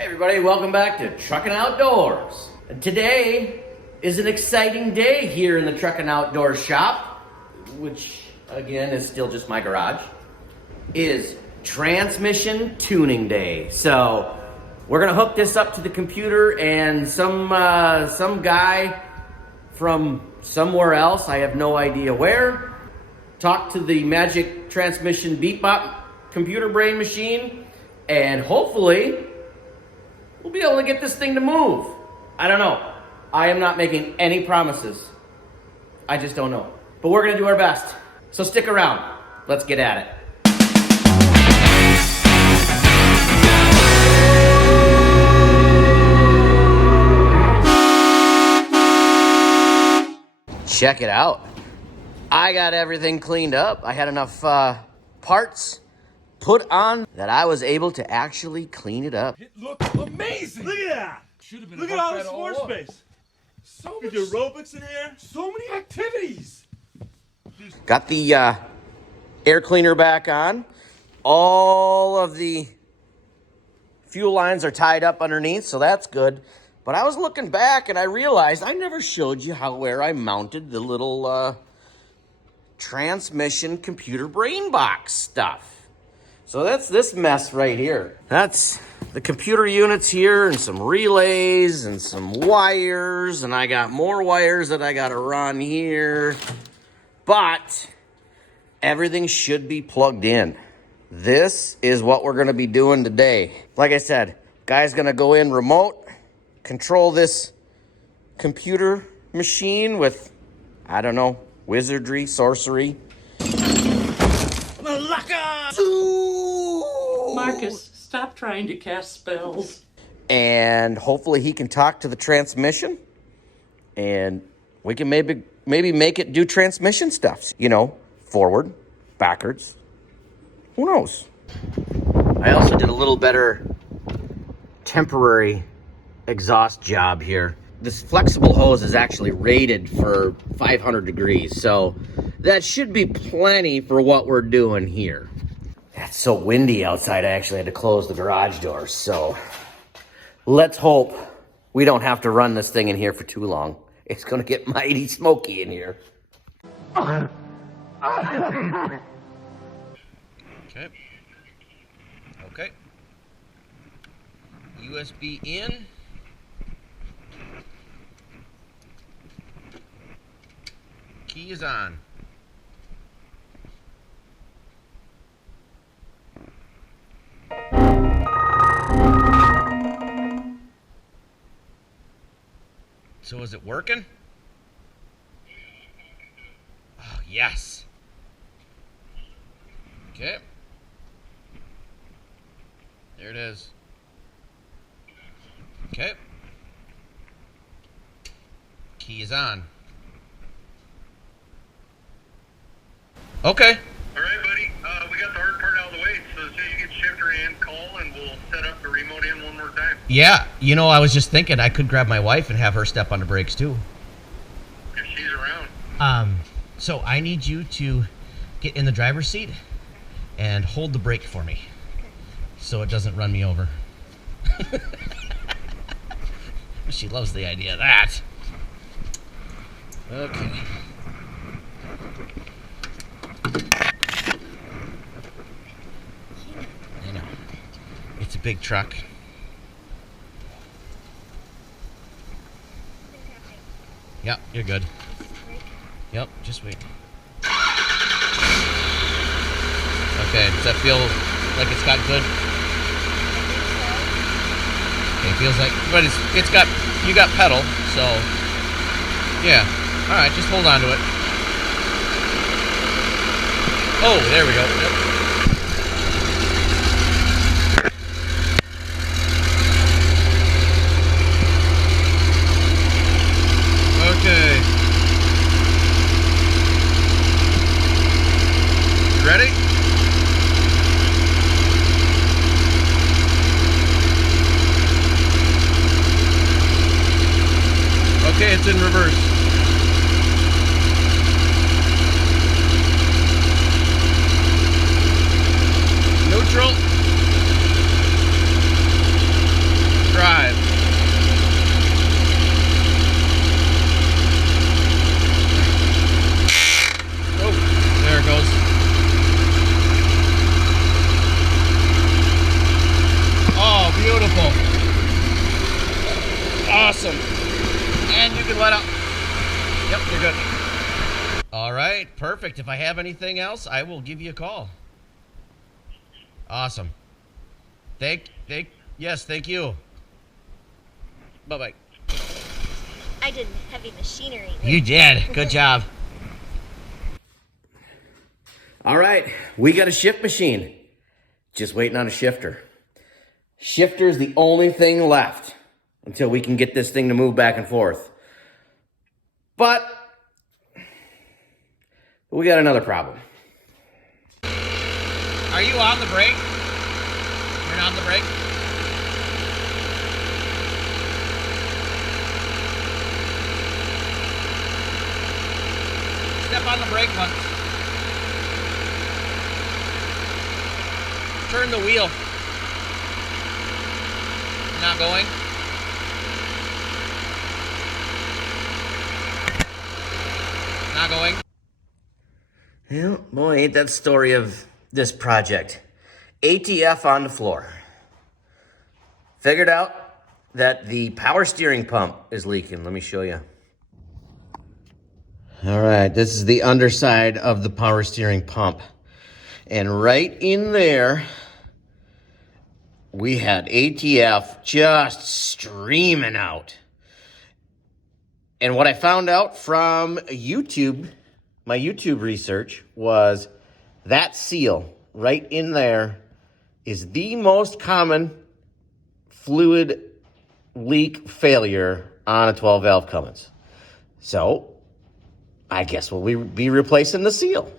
Hey everybody, welcome back to Truckin' Outdoors. And today is an exciting day here in the Truckin' Outdoors shop, which again is still just my garage. It is transmission tuning day. So we're gonna hook this up to the computer, and some guy from somewhere else, I have no idea where, talk to the magic transmission beatbot computer brain machine, and hopefully we'll be able to get this thing to move. I don't know. I am not making any promises. I just don't know. But we're gonna do our best. So stick around. Let's get at it. Check it out. I got everything cleaned up. I had enough parts put on that I was able to actually clean it up. It looks amazing. Look at that. Should have been. Look at all this floor space. So We much. do aerobics in here. So many activities. Got the air cleaner back on. All of the fuel lines are tied up underneath, so that's good. But I was looking back and I realized I never showed you where I mounted the little transmission computer brain box stuff. So that's this mess right here. That's the computer units here and some relays and some wires, and I got more wires that I gotta run here. But everything should be plugged in. This is what we're gonna be doing today. Like I said, guy's gonna go in remote, control this computer machine with, I don't know, wizardry, sorcery. Marcus, stop trying to cast spells. And hopefully he can talk to the transmission, and we can maybe make it do transmission stuff. You know, forward, backwards. Who knows? I also did a little better temporary exhaust job here. This flexible hose is actually rated for 500 degrees, so that should be plenty for what we're doing here. It's so windy outside, I actually had to close the garage doors, so let's hope we don't have to run this thing in here for too long. It's gonna get mighty smoky in here. Okay. Okay. USB in. Key is on. So is it working? Oh, yes. Okay. There it is. Okay. Key is on. Okay. All right, buddy. We got the hard part out of the way, so as soon as you get shifter in, call, and we'll set up the remote in one more time. Yeah, you know, I was just thinking I could grab my wife and have her step on the brakes too. If she's around. So I need you to get in the driver's seat and hold the brake for me so it doesn't run me over. She loves the idea of that. Okay. I know. It's a big truck. Yep, you're good. Yep, just wait. Okay, does that feel like it's got good? Okay, feels like, but it's got, you got pedal, so, yeah. All right, just hold on to it. Oh, there we go. Yep. Okay. You ready? Okay, it's in reverse. Neutral. what? Yep, you're good. All right, perfect. If I have anything else, I will give you a call. Awesome. Yes, thank you. Bye-bye. I did heavy machinery. You did. Good job. All right, we got a shift machine. Just waiting on a shifter. Shifter's the only thing left until we can get this thing to move back and forth. But we got another problem. Are you on the brake? You're on the brake? Step on the brake once. Turn the wheel. Not going. Not going. Yeah, boy, ain't that story of this project. ATF on the floor. Figured out that the power steering pump is leaking. Let me show you. All right, this is the underside of the power steering pump. And right in there, we had ATF just streaming out. And what I found out from YouTube, my YouTube research, was that seal right in there is the most common fluid leak failure on a 12-valve Cummins. So, I guess we'll be replacing the seal.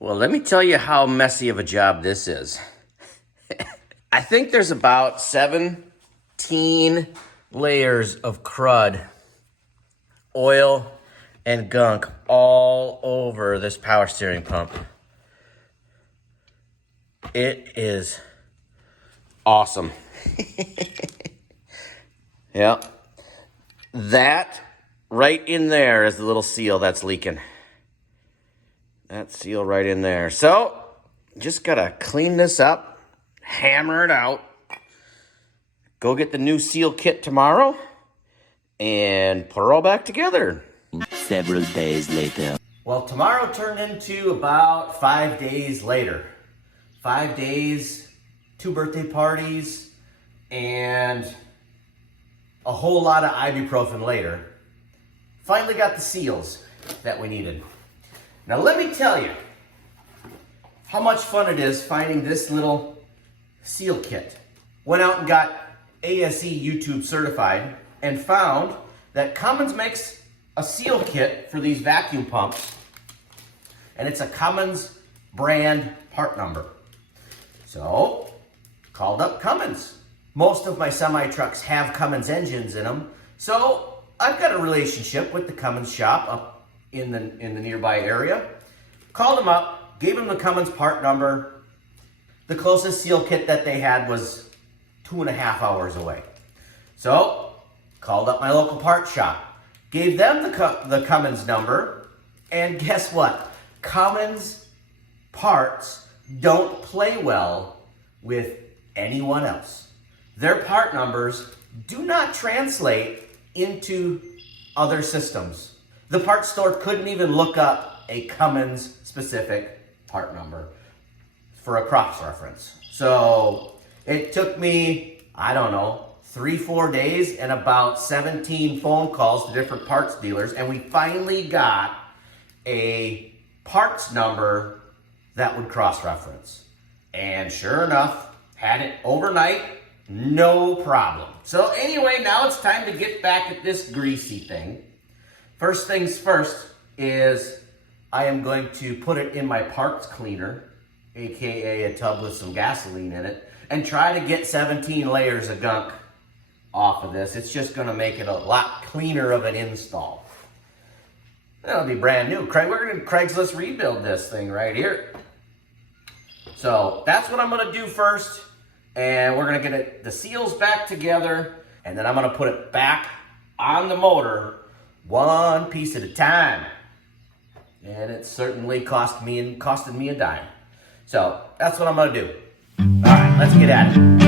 Well, let me tell you how messy of a job this is. I think there's about 17 layers of crud, oil, and gunk all over this power steering pump. It is awesome. Yep. That right in there is the little seal that's leaking. That seal right in there. So, just gotta clean this up, hammer it out, go get the new seal kit tomorrow, and put it all back together. Several days later. Well, tomorrow turned into about 5 days later. 5 days, 2 birthday parties, and a whole lot of ibuprofen later. Finally got the seals that we needed. Now let me tell you how much fun it is finding this little seal kit. Went out and got ASE YouTube certified and found that Cummins makes a seal kit for these vacuum pumps, and it's a Cummins brand part number. So, called up Cummins. Most of my semi-trucks have Cummins engines in them, so I've got a relationship with the Cummins shop up in the nearby area. Called them up, gave them the Cummins part number. The closest seal kit that they had was 2.5 hours away. So, called up my local part shop, gave them the Cummins number, and guess what? Cummins parts don't play well with anyone else. Their part numbers do not translate into other systems. The parts store couldn't even look up a Cummins specific part number for a cross-reference. So it took me, I don't know, 3-4 days and about 17 phone calls to different parts dealers, and we finally got a parts number that would cross-reference. And sure enough, had it overnight, no problem. So anyway, now it's time to get back at this greasy thing. First things first is I am going to put it in my parts cleaner, aka a tub with some gasoline in it, and try to get 17 layers of gunk off of this. It's just going to make it a lot cleaner of an install. That'll be brand new. We're going to Craigslist rebuild this thing right here. So that's what I'm going to do first. And we're going to get the seals back together. And then I'm going to put it back on the motor one piece at a time. And it certainly costed me a dime. So that's what I'm going to do. All right, let's get at it.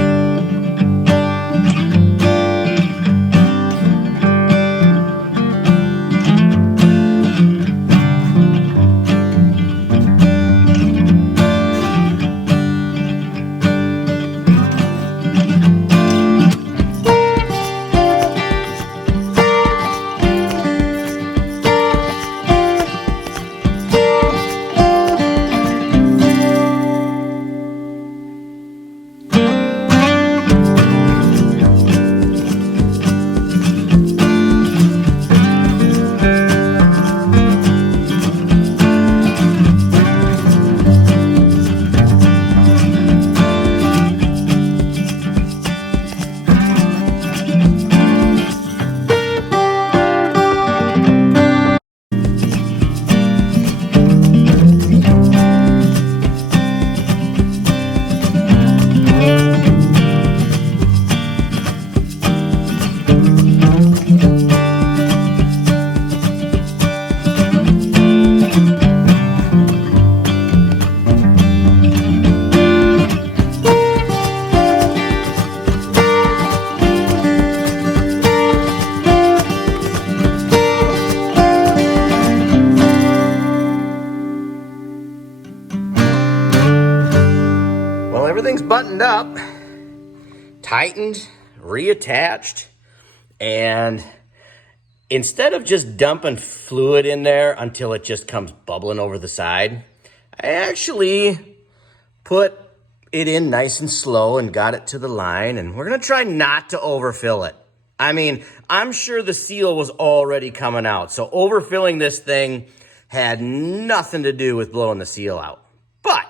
buttoned up, tightened, reattached, and instead of just dumping fluid in there until it just comes bubbling over the side, I actually put it in nice and slow and got it to the line, and we're gonna try not to overfill it. I mean, I'm sure the seal was already coming out, so overfilling this thing had nothing to do with blowing the seal out. But,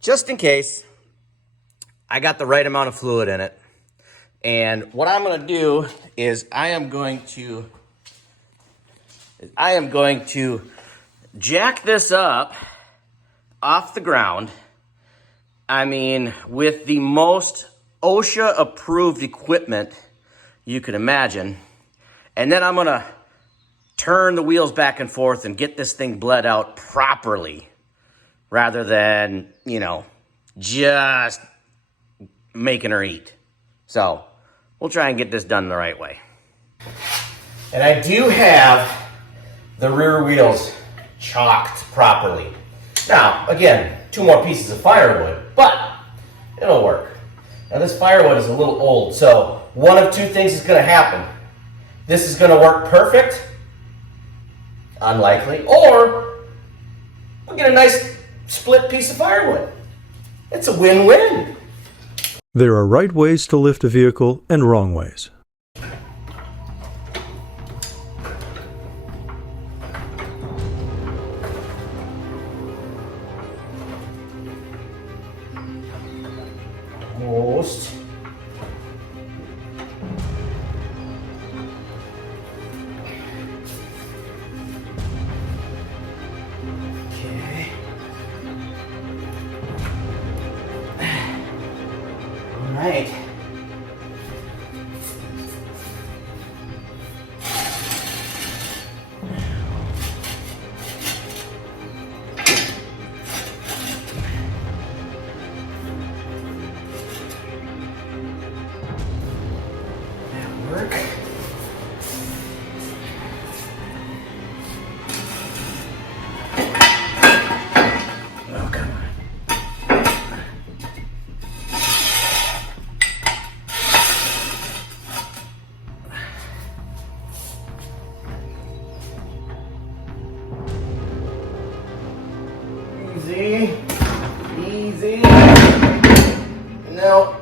just in case, I got the right amount of fluid in it. And what I'm gonna do is I am going to jack this up off the ground. I mean, with the most OSHA approved equipment you could imagine. And then I'm gonna turn the wheels back and forth and get this thing bled out properly rather than, you know, just making her eat. So we'll try and get this done the right way. And I do have the rear wheels chalked properly. Now, again, 2 more pieces of firewood, but it'll work. Now this firewood is a little old, so one of 2 things is gonna happen. This is gonna work perfect, unlikely, or we'll get a nice split piece of firewood. It's a win-win. There are right ways to lift a vehicle and wrong ways. Almost. Okay. All right. Work. Oh, come on. Easy. Easy. No.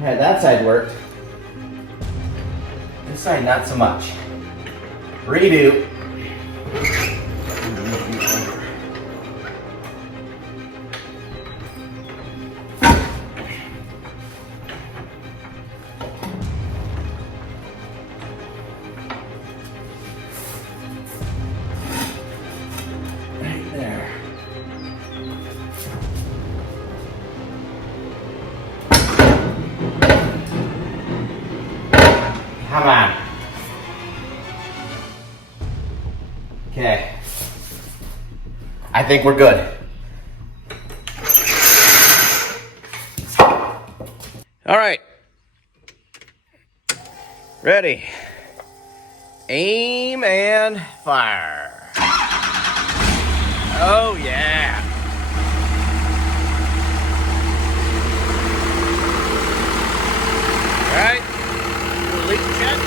Yeah, that side worked. This side, not so much. Redo. Right there. Come on. Okay. I think we're good. All right. Ready. Aim and fire. Oh, yeah. All right. Leak check.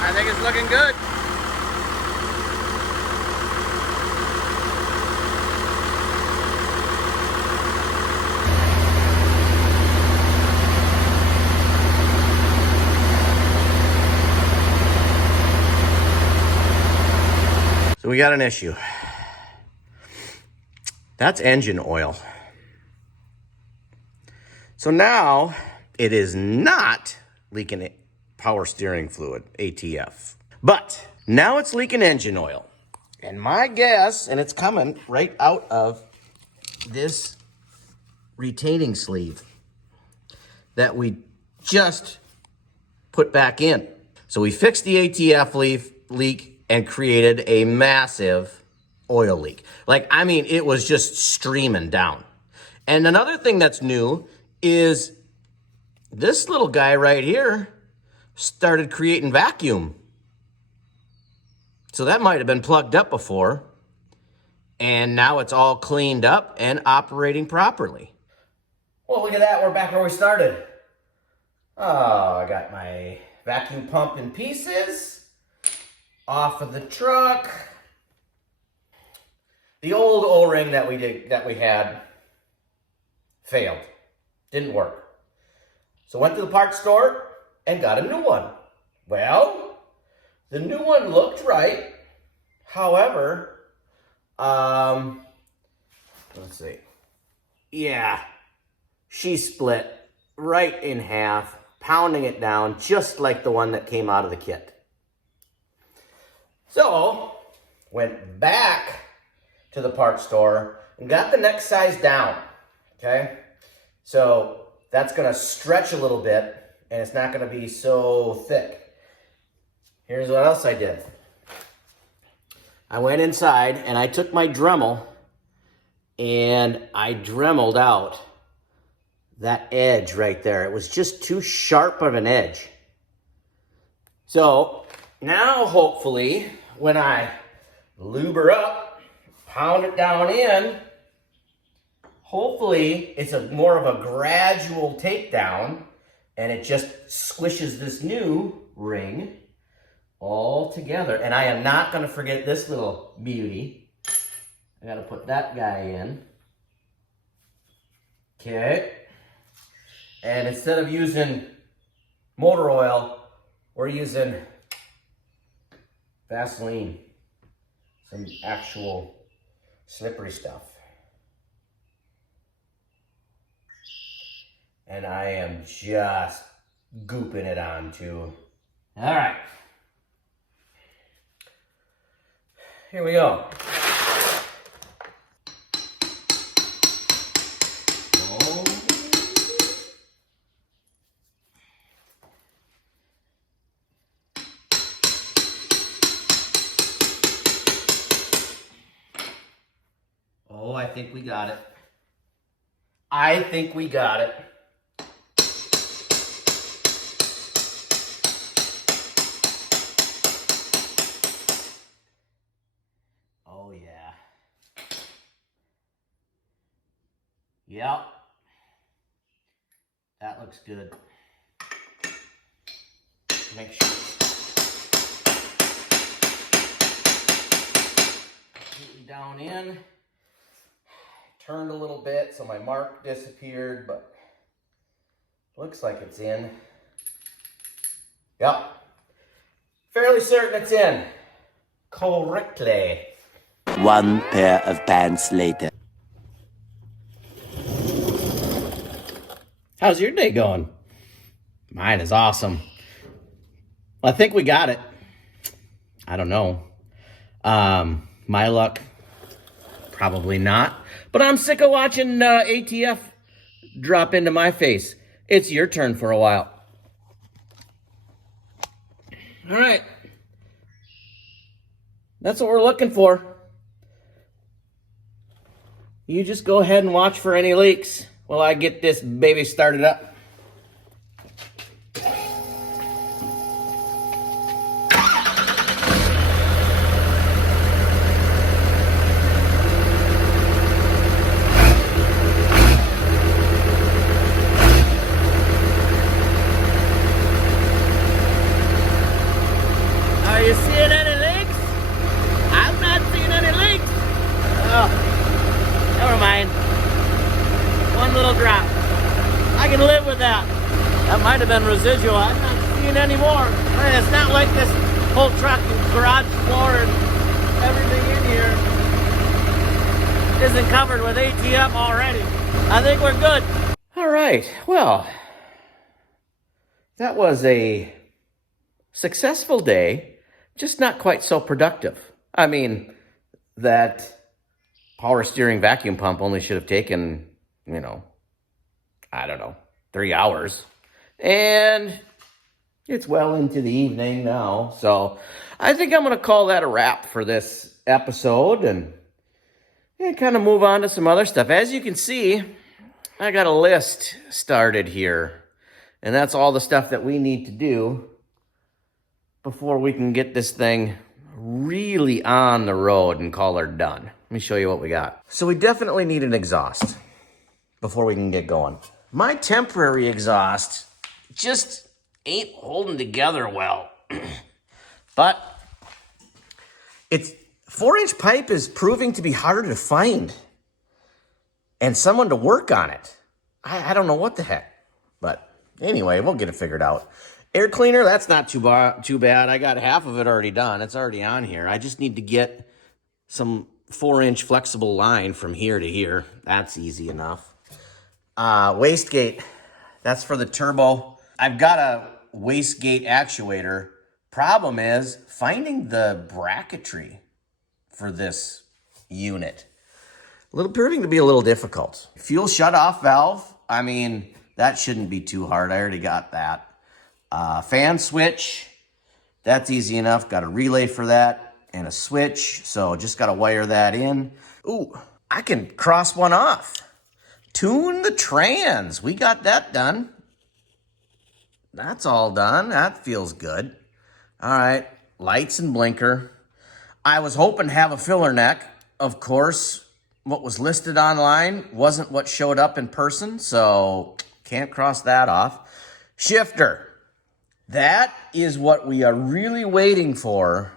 I think it's looking good. So we got an issue. That's engine oil. So now it is not leaking power steering fluid, ATF. But now it's leaking engine oil. And my guess, and it's coming right out of this retaining sleeve that we just put back in. So we fixed the ATF leak and created a massive oil leak. Like, I mean, it was just streaming down. And another thing that's new is this little guy right here started creating vacuum. So that might have been plugged up before, and now it's all cleaned up and operating properly. Well, look at that, we're back where we started. Oh, I got my vacuum pump in pieces, off of the truck. The old O-ring that we had failed, didn't work. So went to the parts store and got a new one. Well, the new one looked right. However, let's see. Yeah, she split right in half, pounding it down just like the one that came out of the kit. So, went back to the parts store and got the next size down, okay? So, that's gonna stretch a little bit and it's not gonna be so thick. Here's what else I did. I went inside and I took my Dremel and I Dremeled out that edge right there. It was just too sharp of an edge. So now hopefully when I lube her up, pound it down in, hopefully it's more of a gradual takedown and it just squishes this new ring all together. And I am not going to forget this little beauty. I got to put that guy in. Okay. And instead of using motor oil, we're using Vaseline. Some actual slippery stuff. And I am just gooping it on too. All right. Here we go. Oh, I think we got it. I think we got it. Oh, yeah. Yep. That looks good. Make sure it's completely down in. Turned a little bit so my mark disappeared, but looks like it's in. Yep. Fairly certain it's in. Correctly. One pair of pants later. How's your day going? Mine is awesome. Well, I think we got it. I don't know. My luck, probably not. But I'm sick of watching ATF drop into my face. It's your turn for a while. All right. That's what we're looking for. You just go ahead and watch for any leaks while I get this baby started up. Are you seeing any leaks? I'm not seeing any leaks. Oh, never mind. One little drop. I can live with that. That might have been residual. I'm not seeing any more. And it's not like this whole truck and garage floor and everything in here isn't covered with ATM already. I think we're good. All right. Well, that was a successful day. Just not quite so productive. I mean, that power steering vacuum pump only should have taken, I don't know, 3 hours. And it's well into the evening now. So I think I'm going to call that a wrap for this episode and kind of move on to some other stuff. As you can see, I got a list started here. And that's all the stuff that we need to do before we can get this thing really on the road and call her done. Let me show you what we got. So we definitely need an exhaust before we can get going. My temporary exhaust just ain't holding together well. But it's 4-inch pipe is proving to be harder to find and someone to work on it. I don't know what the heck, but anyway, we'll get it figured out. Air cleaner, that's not too bad. I got half of it already done. It's already on here. I just need to get some 4-inch flexible line from here to here. That's easy enough. Wastegate, that's for the turbo. I've got a wastegate actuator. Problem is finding the bracketry for this unit. Proving to be a little difficult. Fuel shutoff valve, I mean, that shouldn't be too hard. I already got that. Fan switch, that's easy enough. Got a relay for that and a switch, so just got to wire that in. Ooh, I can cross one off. Tune the trans, we got that done. That's all done. That feels good. All right, lights and blinker. I was hoping to have a filler neck. Of course, what was listed online wasn't what showed up in person, so can't cross that off. Shifter. That is what we are really waiting for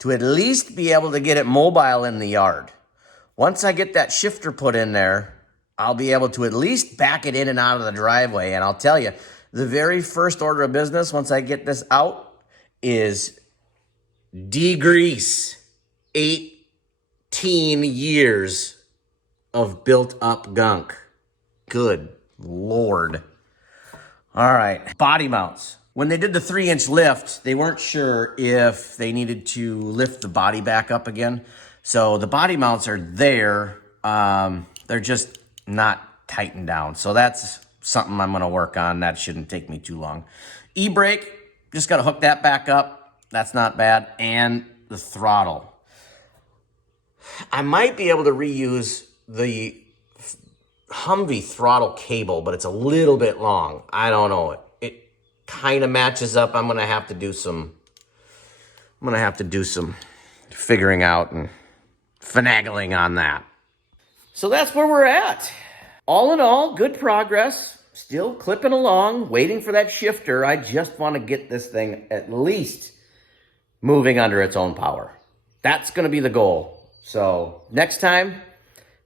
to at least be able to get it mobile in the yard. Once I get that shifter put in there, I'll be able to at least back it in and out of the driveway. And I'll tell you, the very first order of business once I get this out is degrease 18 years of built up gunk. Good Lord. All right, body mounts. When they did the 3-inch lift, they weren't sure if they needed to lift the body back up again. So the body mounts are there. They're just not tightened down. So that's something I'm gonna work on. That shouldn't take me too long. E-brake, just gotta hook that back up. That's not bad. And the throttle. I might be able to reuse the Humvee throttle cable, but it's a little bit long. I don't know. It kind of matches up. I'm gonna have to do some figuring out and finagling on that. So that's where we're at. All in all, good progress. Still clipping along, waiting for that shifter. I just want to get this thing at least moving under its own power. That's going to be the goal. So next time,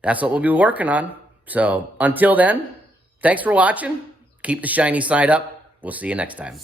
that's what we'll be working on. So until then, thanks for watching. Keep the shiny side up. We'll see you next time.